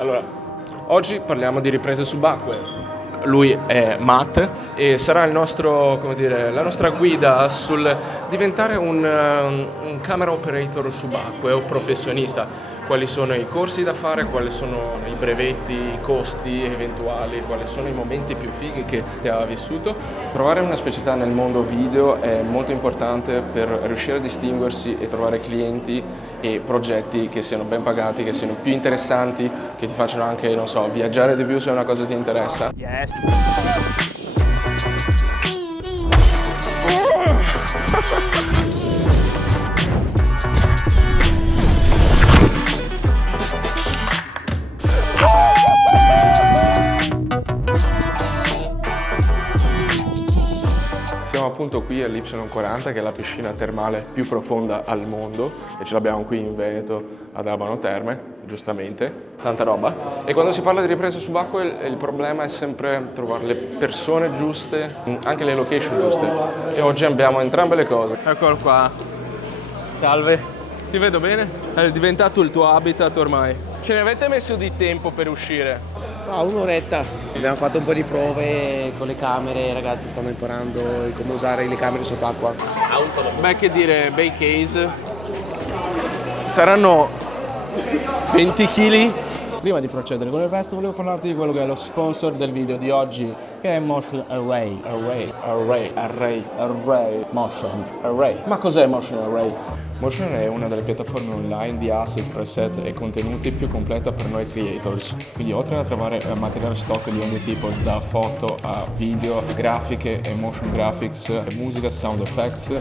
Allora, oggi parliamo di riprese subacquee. Lui è Matt e sarà il nostro, come dire, la nostra guida sul diventare un camera operator subacqueo professionista. Quali sono i corsi da fare, quali sono i brevetti, i costi eventuali, quali sono i momenti più fighi che ti ha vissuto. Trovare una specialità nel mondo video è molto importante per riuscire a distinguersi e trovare clienti e progetti che siano ben pagati, che siano più interessanti, che ti facciano anche, non so, viaggiare di più se è una cosa che ti interessa. Yes. Siamo appunto qui all'Y40, che è la piscina termale più profonda al mondo, e ce l'abbiamo qui in Veneto ad Abano Terme, giustamente, tanta roba. E quando si parla di riprese subacquee il problema è sempre trovare le persone giuste, anche le location giuste, e oggi abbiamo entrambe le cose. Eccolo qua, salve, ti vedo bene? È diventato il tuo habitat ormai. Ce ne avete messo di tempo per uscire? Un'oretta. Abbiamo fatto un po' di prove con le camere, i ragazzi stanno imparando come usare le camere sott'acqua. Beh, che dire, bei case. Saranno 20 kg. Prima di procedere con il resto volevo parlarti di quello che è lo sponsor del video di oggi, che è Motion Array. Motion Array. Ma cos'è Motion Array? Motion Array è una delle piattaforme online di asset, preset e contenuti più completa per noi creators. Quindi oltre a trovare materiale stock di ogni tipo, da foto a video, grafiche e motion graphics, musica, sound effects,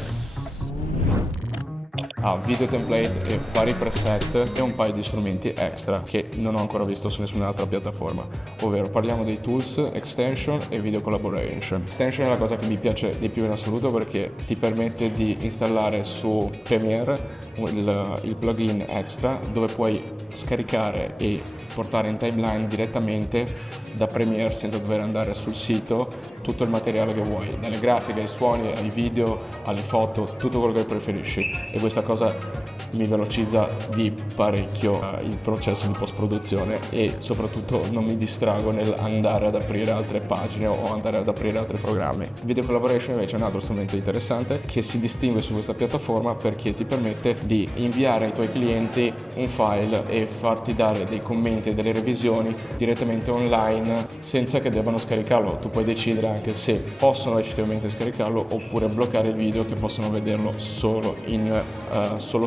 ha video template e vari preset e un paio di strumenti extra che non ho ancora visto su nessun'altra piattaforma, ovvero parliamo dei tools, extension e video collaboration. Extension è la cosa che mi piace di più in assoluto perché ti permette di installare su Premiere il plugin extra dove puoi scaricare e portare in timeline direttamente da Premiere senza dover andare sul sito tutto il materiale che vuoi, dalle grafiche ai suoni, ai video, alle foto, tutto quello che preferisci, e questa cosa mi velocizza di parecchio il processo di post-produzione e soprattutto non mi distrago nel andare ad aprire altre pagine o andare ad aprire altri programmi. Video collaboration invece è un altro strumento interessante che si distingue su questa piattaforma perché ti permette di inviare ai tuoi clienti un file e farti dare dei commenti e delle revisioni direttamente online senza che debbano scaricarlo. Tu puoi decidere anche se possono effettivamente scaricarlo oppure bloccare il video, che possono vederlo solo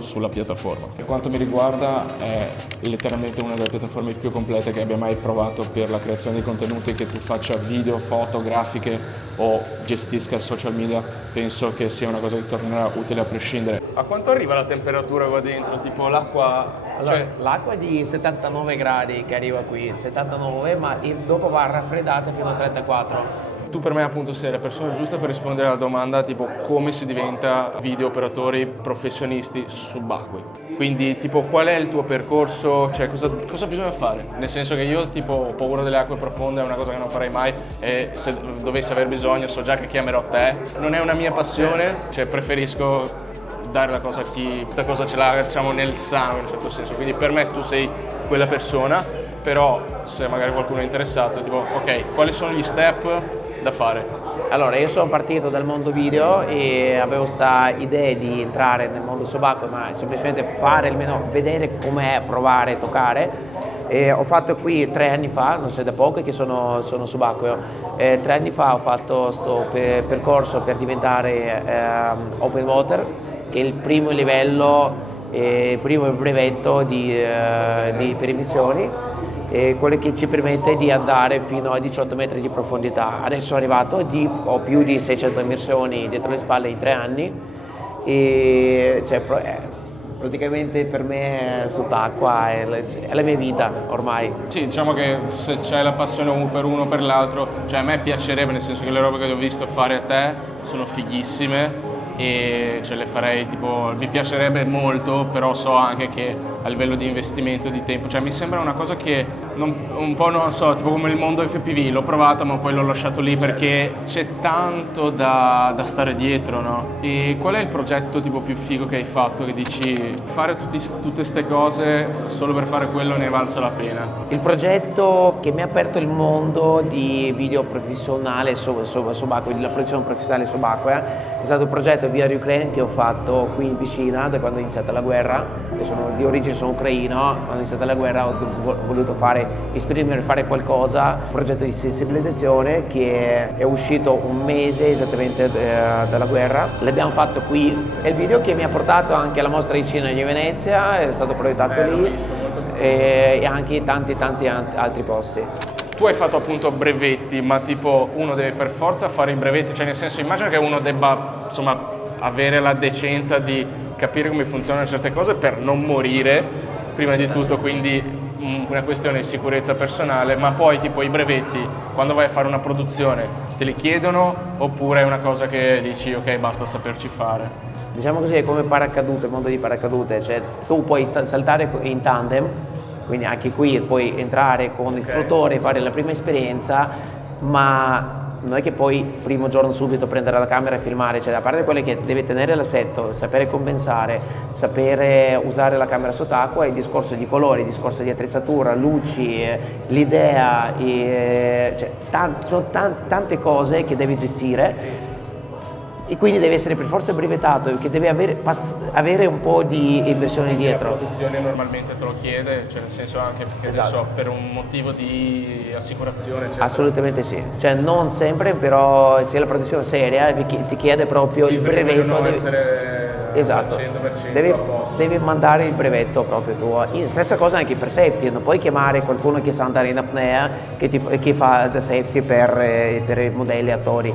sulla piattaforma. Per quanto mi riguarda è letteralmente una delle piattaforme più complete che abbia mai provato per la creazione di contenuti, che tu faccia video, foto, grafiche o gestisca il social media. Penso che sia una cosa che tornerà utile a prescindere. A quanto arriva la temperatura qua dentro? Tipo l'acqua? Allora, l'acqua è di 79 gradi che arriva qui, 79, ma dopo va raffreddata fino a 34. Tu per me appunto sei la persona giusta per rispondere alla domanda tipo come si diventa video operatori professionisti subacquei. Quindi tipo qual è il tuo percorso, cioè cosa bisogna fare? Nel senso che io tipo ho paura delle acque profonde, è una cosa che non farei mai, e se dovessi aver bisogno so già che chiamerò te. Non è una mia passione, cioè preferisco dare la cosa a chi questa cosa ce l'ha, diciamo, nel sangue in un certo senso. Quindi per me tu sei quella persona, però se magari qualcuno è interessato, tipo ok, quali sono gli step da fare? Allora, io sono partito dal mondo video e avevo sta idea di entrare nel mondo subacqueo, ma semplicemente fare almeno vedere com'è, provare, toccare. E ho fatto qui 3 anni fa, non so da poco che sono subacqueo. 3 anni fa ho fatto questo percorso per diventare open water, che è il primo livello, il primo brevetto per emissioni, quello che ci permette di andare fino a 18 metri di profondità. Adesso sono arrivato, ho più di 600 immersioni dietro le spalle in 3 anni e cioè, praticamente per me sott'acqua è la mia vita ormai. Sì, diciamo che se c'hai la passione uno per uno o per l'altro, cioè a me piacerebbe, nel senso che le robe che ho visto fare a te sono fighissime e ce le farei, tipo mi piacerebbe molto, però so anche che a livello di investimento di tempo, cioè mi sembra una cosa che un po' non so, tipo come il mondo FPV, l'ho provato ma poi l'ho lasciato lì perché c'è tanto da stare dietro, no? E qual è il progetto tipo più figo che hai fatto, che dici fare tutte queste cose solo per fare quello ne è valsa la pena? Il progetto che mi ha aperto il mondo di video professionale subacqueo, della produzione professionale subacquea, è stato il progetto Via Ukraine che ho fatto qui in piscina da quando è iniziata la guerra. Io di origine sono ucraino, quando è iniziata la guerra ho voluto esprimere, fare qualcosa, un progetto di sensibilizzazione che è uscito un mese esattamente dalla guerra. L'abbiamo fatto qui, è il video che mi ha portato anche alla mostra di cinema di Venezia, è stato proiettato lì e anche in tanti altri posti. Tu hai fatto appunto brevetti, ma tipo uno deve per forza fare i brevetti, cioè nel senso immagino che uno debba insomma avere la decenza di capire come funzionano certe cose per non morire prima di tutto, quindi una questione di sicurezza personale, ma poi tipo i brevetti quando vai a fare una produzione te li chiedono oppure è una cosa che dici ok basta saperci fare? Diciamo così, è come paracadute, il mondo di paracadute, cioè tu puoi saltare in tandem, quindi anche qui puoi entrare con l'istruttore, fare la prima esperienza, ma non è che poi primo giorno subito prendere la camera e filmare, cioè a parte quelle che devi tenere l'assetto, sapere compensare, sapere usare la camera sott'acqua, il discorso di colori, il discorso di attrezzatura, luci, l'idea, cioè, sono tante cose che devi gestire. E quindi deve essere per forza brevettato, perché deve avere un po' di immersione dietro. La produzione normalmente te lo chiede, cioè nel senso anche perché adesso per un motivo di assicurazione eccetera. Assolutamente sì, cioè non sempre, però se la produzione seria ti chiede proprio il brevetto. Devono essere esatto, al 100% devi mandare il brevetto proprio tuo. Stessa cosa anche per safety, non puoi chiamare qualcuno che sa andare in apnea che fa da safety per i modelli attori.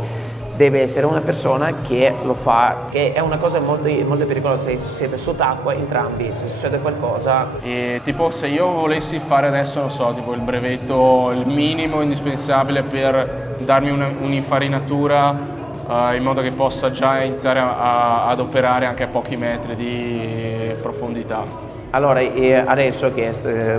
Deve essere una persona che lo fa, che è una cosa molto, molto pericolosa, se siete sott'acqua entrambi, se succede qualcosa. E tipo se io volessi fare adesso, non so, tipo il brevetto, il minimo indispensabile per darmi un'infarinatura in modo che possa già iniziare ad operare anche a pochi metri di profondità. Allora, adesso che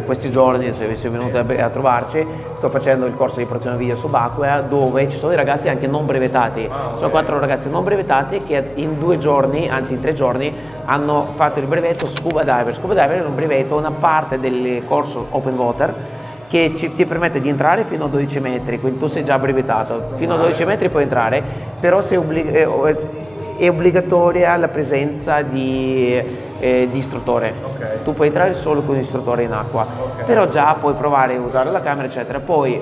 questi giorni sei venuto a trovarci, sto facendo il corso di produzione video subacquea dove ci sono dei ragazzi anche non brevettati. Sono 4 ragazzi non brevettati che in 2 giorni, anzi in 3 giorni, hanno fatto il brevetto Scuba Diver. Scuba Diver è un brevetto, una parte del corso Open Water che ti permette di entrare fino a 12 metri, quindi tu sei già brevettato. Fino a 12 metri puoi entrare, però è obbligatoria la presenza di istruttore. Tu puoi entrare solo con istruttore in acqua, però già puoi provare a usare la camera eccetera. Poi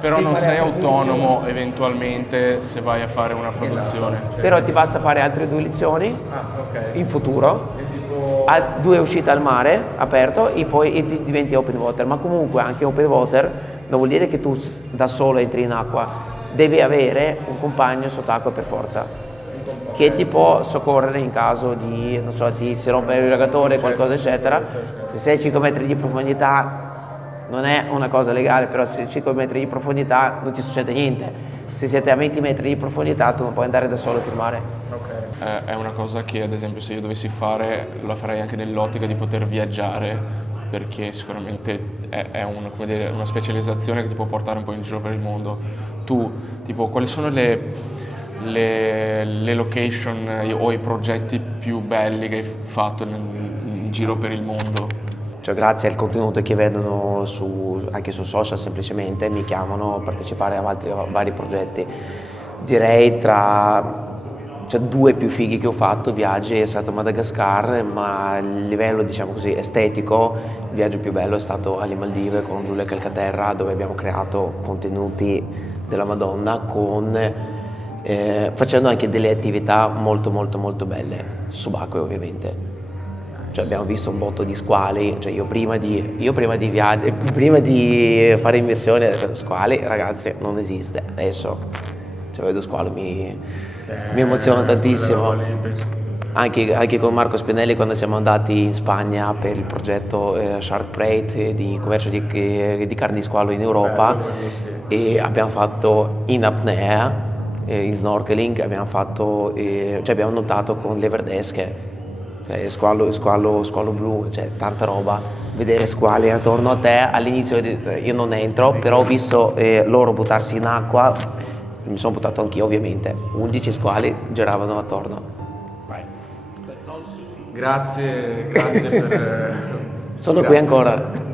però non sei autonomo eventualmente se vai a fare una produzione. Esatto. Però ti basta fare altre 2 lezioni in futuro, 2 uscite al mare aperto e poi diventi open water. Ma comunque anche open water non vuol dire che tu da solo entri in acqua, devi avere un compagno sott'acqua per forza che ti può soccorrere in caso di, non so, si rompe il irrigatore, qualcosa eccetera. Se sei a 5 metri di profondità non è una cosa legale, però se 5 metri di profondità non ti succede niente. Se siete a 20 metri di profondità tu non puoi andare da solo a filmare. È una cosa che ad esempio se io dovessi fare la farei anche nell'ottica di poter viaggiare, perché sicuramente è una specializzazione che ti può portare un po' in giro per il mondo. Tu, tipo, quali sono le location o i progetti più belli che hai fatto in giro per il mondo? Cioè, grazie al contenuto che vedono anche su social, semplicemente mi chiamano a partecipare a vari progetti. Direi cioè 2 più fighi che ho fatto viaggi è stato Madagascar, ma a livello diciamo così estetico il viaggio più bello è stato alle Maldive con Giulia Calcaterra, dove abbiamo creato contenuti della Madonna facendo anche delle attività molto belle, subacquee ovviamente. Cioè abbiamo visto un botto di squali, cioè io prima di fare immersione squali, ragazzi, non esiste. Adesso cioè, vedo squalo mi emoziona tantissimo. Anche con Marco Spinelli quando siamo andati in Spagna per il progetto Shark Prey di commercio di carne di squalo in Europa, e abbiamo fatto in apnea, in snorkeling, abbiamo nuotato con le verdesche. Squalo blu, cioè tanta roba. Vedere squali attorno a te, all'inizio io non entro, però ho visto loro buttarsi in acqua, mi sono buttato anch'io ovviamente. 11 squali giravano attorno. Grazie per... Sono qui ancora.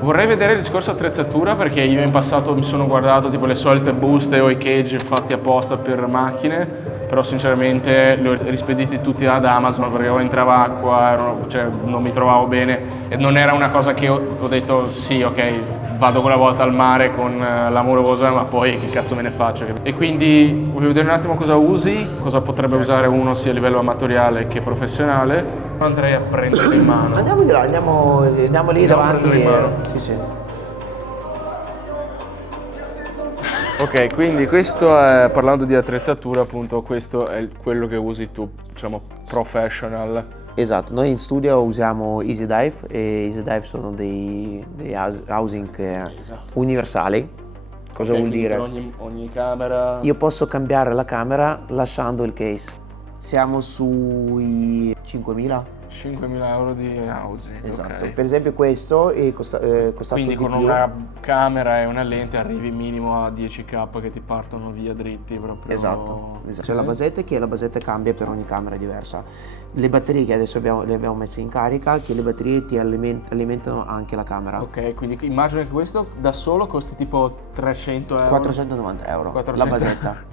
Vorrei vedere il discorso attrezzatura, perché io in passato mi sono guardato tipo le solite buste o i cage fatti apposta per macchine, però sinceramente li ho rispediti tutti ad Amazon perché o entrava acqua, cioè non mi trovavo bene e non era una cosa che ho detto sì, ok, vado quella volta al mare con l'amorosa, ma poi che cazzo me ne faccio? E quindi voglio vedere un attimo cosa usi, cosa potrebbe usare uno sia a livello amatoriale che professionale. Andrei a prendere in mano. Andiamo di là, andiamo lì davanti. In mano. Sì. Ok, quindi questo è, parlando di attrezzatura, appunto, questo è quello che usi tu, diciamo, professional. Esatto, noi in studio usiamo Easy Dive e Easy Dive sono dei housing universali. Cosa vuol dire? Per ogni camera. Io posso cambiare la camera lasciando il case. Siamo sui 5.000. 5.000 euro di housing. Esatto, Okay. per esempio questo è costato Quindi di con più. una camera e una lente arrivi minimo a 10k che ti partono via dritti proprio. Esatto. C'è la basetta che la basetta cambia per ogni camera diversa. Le batterie che adesso le abbiamo messe in carica, che le batterie ti alimentano anche la camera. Ok, quindi immagino che questo da solo costi tipo 300 euro. 490 euro 400. la basetta.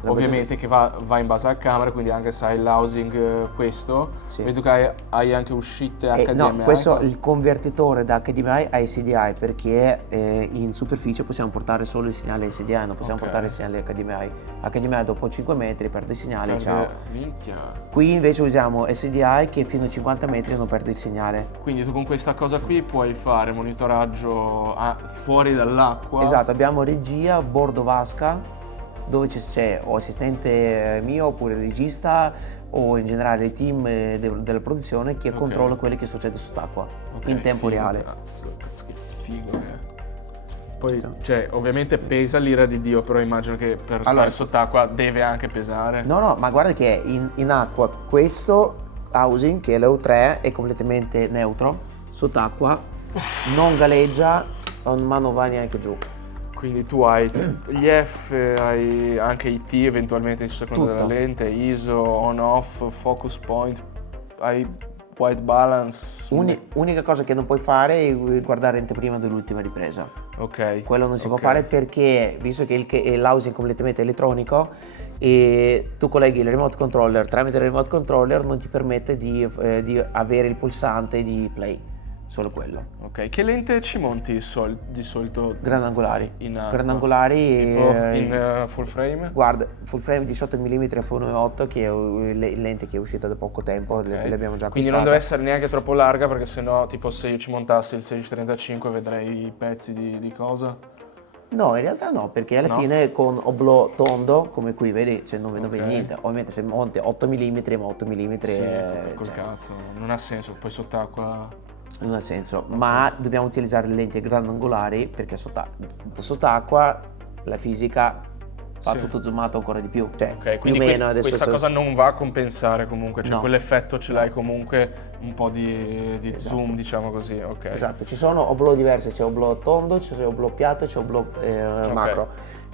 La Ovviamente che va in base al camera, quindi anche se hai l'housing questo, Sì. vedo che hai anche uscite HDMI. No, questo è il convertitore da HDMI a SDI, perché in superficie possiamo portare solo il segnale SDI, non possiamo portare il segnale HDMI. HDMI dopo 5 metri perde il segnale, ciao. Minchia. Qui invece usiamo SDI che fino a 50 metri non perde il segnale. Quindi tu con questa cosa qui puoi fare monitoraggio fuori dall'acqua. Esatto, abbiamo regia, bordo vasca, dove c'è o assistente mio oppure il regista o in generale il team della produzione che controlla quello che succede sott'acqua in tempo reale. Cazzo che figo che è. Poi, cioè, ovviamente pesa l'ira di Dio, però immagino che per stare sott'acqua deve anche pesare. No, ma guarda che in acqua questo housing, che è l'EU3, è completamente neutro, sott'acqua, non galleggia, ma non va neanche giù. Quindi tu hai gli F, hai anche i T eventualmente in seconda della lente, ISO, on-off, focus point, hai white balance. Unica cosa che non puoi fare è guardare anteprima dell'ultima ripresa. Ok. Quello non si può fare perché, visto che l'housing è completamente elettronico, e tu colleghi il remote controller, tramite il remote controller non ti permette di avere il pulsante di play. Solo quello. Ok, che lente ci monti di solito? Grandangolari. In acqua. Grandangolari Tipo in full frame? Guarda, full frame 18 mm f1.8 che è lente che è uscita da poco tempo, le abbiamo già acquistate. Quindi non deve essere neanche troppo larga, perché sennò tipo se io ci montassi il 16-35 vedrei i pezzi di cosa? No, in realtà no, perché alla fine con oblò tondo, come qui vedi, cioè non vedi niente. Ovviamente se monti 8 mm, ma 8 mm Col cazzo, non ha senso, poi sott'acqua. non ha senso, ma dobbiamo utilizzare le lenti grandangolari perché sott'acqua la fisica fa tutto zoomato ancora di più. Cioè, Ok, più o quindi meno questa cosa non va a compensare comunque, cioè No. quell'effetto ce l'hai comunque un po' di zoom, diciamo così, ok. Esatto, ci sono oblò diversi, c'è oblò tondo, c'è oblò piatto, c'è oblò macro.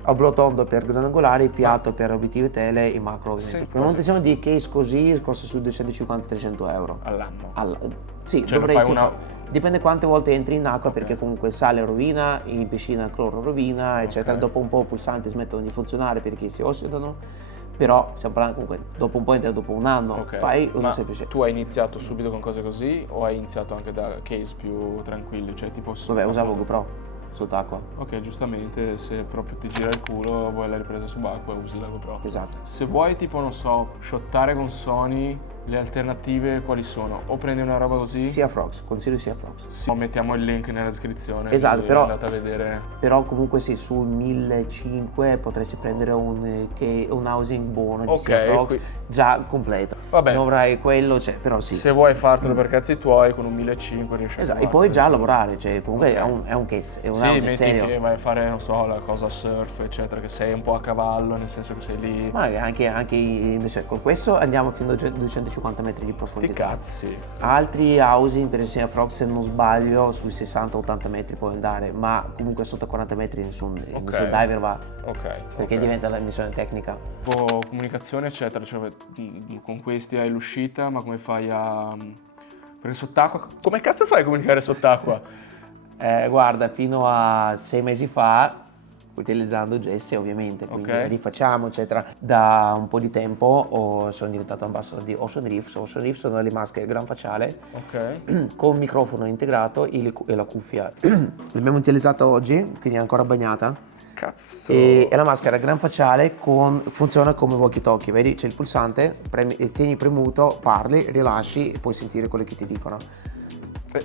Oblò tondo per grandangolari, piatto per obiettivi tele e macro ovviamente. Per manutenzione di case così costa su 250-300 euro. All'anno? Sì, Cioè, dovresti fai dipende quante volte entri in acqua perché comunque sale rovina, in piscina il cloro rovina, eccetera. Dopo un po' i pulsanti smettono di funzionare perché si ossidano. Però stiamo parlando comunque dopo un po', dopo un anno, fai una semplice. Tu hai iniziato subito con cose così o hai iniziato anche da case più tranquilli? Cioè tipo Vabbè, usavo GoPro sott'acqua. Ok, giustamente se proprio ti gira il culo, vuoi la ripresa subacquea, usi la GoPro. Esatto. Se vuoi tipo, non so, shottare con Sony, le alternative quali sono? O prendi una roba così? Sia Frogs, consiglio sia Frogs. Sì. Mettiamo il link nella descrizione. Esatto, così però- andate a vedere. Però comunque sì, su 1.500 potresti prendere un housing buono di Ok, Sea Frogs qui- già completo. Vabbè. Non avrai quello, cioè, però sì. Se vuoi fartelo per cazzi tuoi, con un 1500 riesci a Esatto, e farlo. poi già lavorare, cioè comunque è un case, è un Sì, housing metti serio. che vai a fare, non so, la cosa surf, eccetera, che sei un po' a cavallo, nel senso che sei lì. Ma anche invece con questo andiamo fino a 250 150 metri di Sti profondità. cazzi. Altri housing, per esempio Frog, se non sbaglio, sui 60-80 metri puoi andare, ma comunque sotto 40 metri nessun diver va, perché diventa la missione tecnica. Comunicazione eccetera, cioè con questi hai l'uscita, ma come fai a... Perché sott'acqua, come cazzo fai a comunicare sott'acqua? Guarda, fino a 6 mesi fa, utilizzando GS ovviamente, quindi rifacciamo eccetera. Da un po' di tempo sono diventato ambassador di Ocean Reef. Ocean Reef sono le maschere gran facciale con microfono integrato e la cuffia. L'abbiamo utilizzata oggi, quindi è ancora bagnata. Cazzo. E la maschera gran facciale funziona come walkie-talkie, vedi? C'è il pulsante, tieni premuto, parli, rilasci e puoi sentire quello che ti dicono.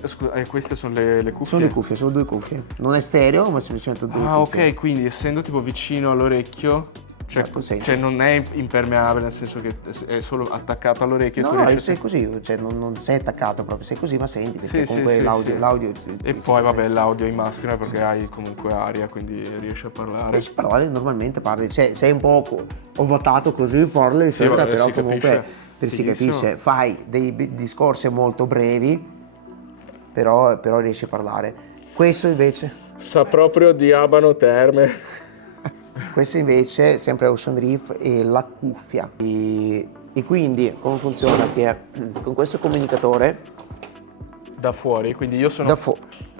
Scusa, queste sono le cuffie? Sono le cuffie, sono 2 cuffie. Non è stereo, ma semplicemente 2 cuffie. Ah, ok, quindi essendo tipo vicino all'orecchio, cioè non è impermeabile, nel senso che è solo attaccato all'orecchio. No, sei così, cioè non sei attaccato proprio, sei così, ma senti, perché comunque l'audio. E poi vabbè, l'audio in maschera perché hai comunque aria, quindi riesci a parlare. Riesci a parlare, normalmente parli, cioè sei un po' ovattato così, parli, però comunque si capisce. Fai dei discorsi molto brevi, però riesci a parlare. Questo invece sa proprio di Abano Terme. Questo invece sempre Ocean Reef e la cuffia. E quindi come funziona? Che con questo comunicatore da fuori, quindi io sono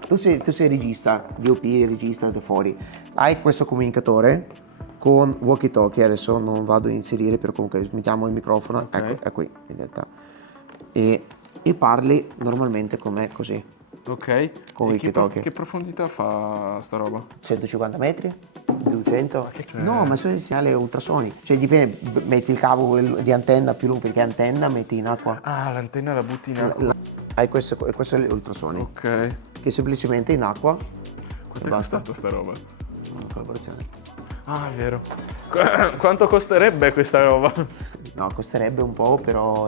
tu sei regista, DOP, regista da fuori. Hai questo comunicatore con walkie talkie, adesso non vado a inserire, per comunque mettiamo il microfono, ecco, è qui in realtà. E parli normalmente come così. Ok. Con che profondità fa sta roba? 150 metri? 200? No, ma sono segnali ultrasonici. Cioè dipende, metti il cavo di antenna più lungo, perché antenna metti in acqua. Ah, l'antenna la butti in acqua. Hai questo è l'ultrasonico. Ok. Che semplicemente in acqua. Quanto è costata sta roba? Una collaborazione. Ah, è vero. Quanto costerebbe questa roba? No, costerebbe un po', però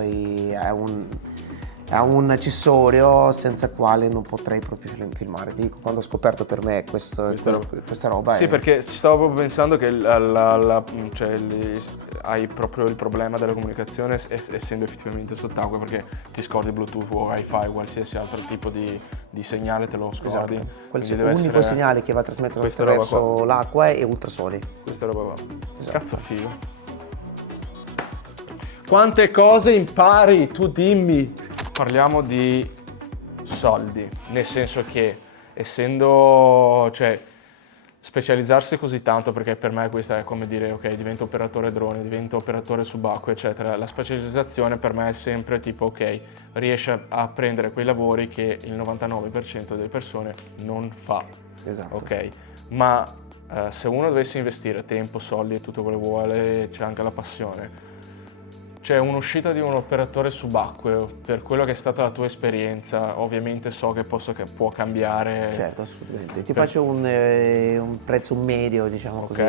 è un accessorio senza il quale non potrei proprio filmare. Ti dico, quando ho scoperto per me questa roba. Sì, perché stavo proprio pensando che hai proprio il problema della comunicazione essendo effettivamente sott'acqua, perché ti scordi Bluetooth o Wi-Fi o qualsiasi altro tipo di segnale te lo scordi. Esatto. L'unico segnale che va trasmesso attraverso l'acqua è ultrasonico. Questa roba qua. Esatto. Cazzo figo. Quante cose impari, tu dimmi. Parliamo di soldi, nel senso che essendo, specializzarsi così tanto, perché per me questa è come dire, ok, divento operatore drone, divento operatore subacqueo, eccetera. La specializzazione per me è sempre tipo, ok, riesci a prendere quei lavori che il 99% delle persone non fa. Esatto. Ok, ma se uno dovesse investire tempo, soldi e tutto quello che vuole, c'è anche la passione. C'è un'uscita di un operatore subacqueo, per quello che è stata la tua esperienza, ovviamente so che può cambiare. Certo, assolutamente. Ti faccio un prezzo medio, diciamo così,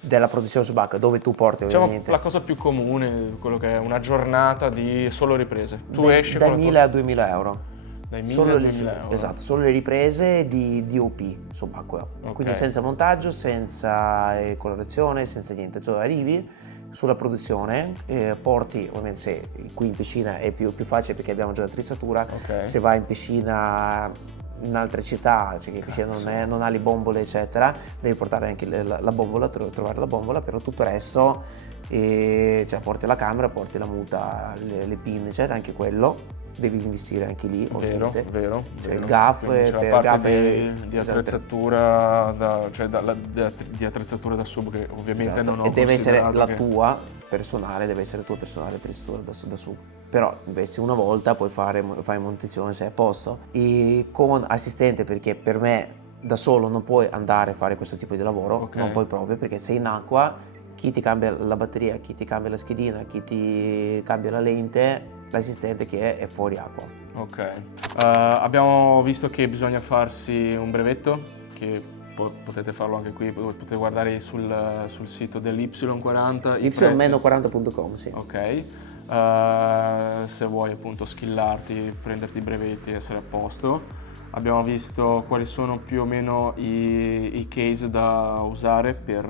della produzione subacquea, dove tu porti ovviamente. La cosa più comune, quello che è una giornata di solo riprese. Tu esci da con 1.000 a 2.000 euro. Dai 1.000 a 2.000 euro. Esatto, solo le riprese di DOP subacqueo. Quindi senza montaggio, senza colorazione, senza niente. Cioè arrivi sulla produzione, porti, ovviamente se qui in piscina è più facile perché abbiamo già l'attrezzatura, se vai in piscina in altre città, cioè che in piscina non ha le bombole eccetera, devi portare anche la bombola, trovare la bombola, però tutto il resto, porti la camera, porti la muta, le pinne eccetera, anche quello devi investire anche lì, ovviamente. Vero. Il gaff per la parte di attrezzatura di attrezzatura da sub, che ovviamente non ho. E deve essere la tua personale, deve essere tua personale attrezzatura da sub. Però invece una volta puoi fai manutenzione, sei a posto. E con assistente, perché per me da solo non puoi andare a fare questo tipo di lavoro, non puoi proprio, perché sei in acqua. Chi ti cambia la batteria, chi ti cambia la schedina, chi ti cambia la lente, l'assistente che è fuori acqua. Ok. Abbiamo visto che bisogna farsi un brevetto, che potete farlo anche qui, potete guardare sul sito dell'Y40. Y-40.com, sì. Ok. Se vuoi appunto skillarti, prenderti i brevetti e essere a posto. Abbiamo visto quali sono più o meno i case da usare per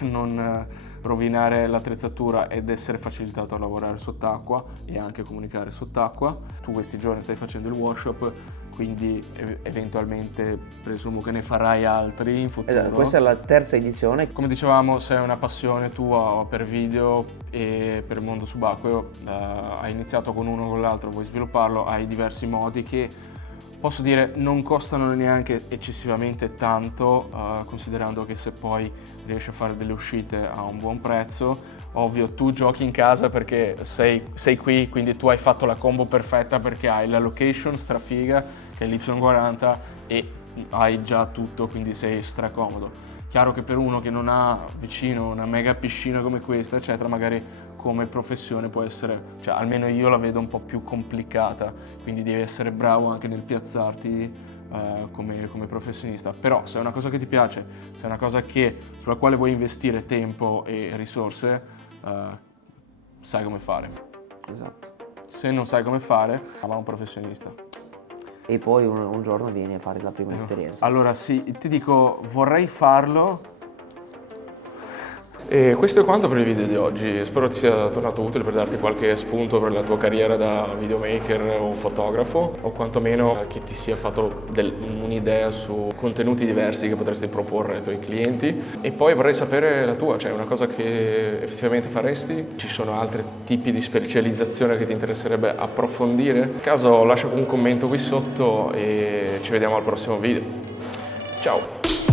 non rovinare l'attrezzatura ed essere facilitato a lavorare sott'acqua e anche comunicare sott'acqua. Tu questi giorni stai facendo il workshop, quindi eventualmente presumo che ne farai altri in futuro. Questa è la terza edizione. Come dicevamo, se è una passione tua per video e per il mondo subacqueo, hai iniziato con uno o con l'altro, vuoi svilupparlo, hai diversi modi che posso dire non costano neanche eccessivamente tanto, considerando che se poi riesci a fare delle uscite a un buon prezzo, ovvio tu giochi in casa perché sei qui, quindi tu hai fatto la combo perfetta perché hai la location strafiga che è l'Y40 e hai già tutto, quindi sei stracomodo. Chiaro che per uno che non ha vicino una mega piscina come questa, eccetera, magari come professione può essere, cioè almeno io la vedo un po' più complicata, quindi devi essere bravo anche nel piazzarti come professionista. Però se è una cosa che ti piace, se è una cosa sulla quale vuoi investire tempo e risorse, sai come fare. Esatto. Se non sai come fare, va un professionista. E poi un giorno vieni a fare la prima esperienza. Allora sì, ti dico, vorrei farlo. E questo è quanto per il video di oggi, spero ti sia tornato utile per darti qualche spunto per la tua carriera da videomaker o fotografo, o quantomeno che ti sia fatto un'idea su contenuti diversi che potresti proporre ai tuoi clienti. E poi vorrei sapere la tua, cioè una cosa che effettivamente faresti, ci sono altri tipi di specializzazione che ti interesserebbe approfondire? In caso lascia un commento qui sotto e ci vediamo al prossimo video. Ciao!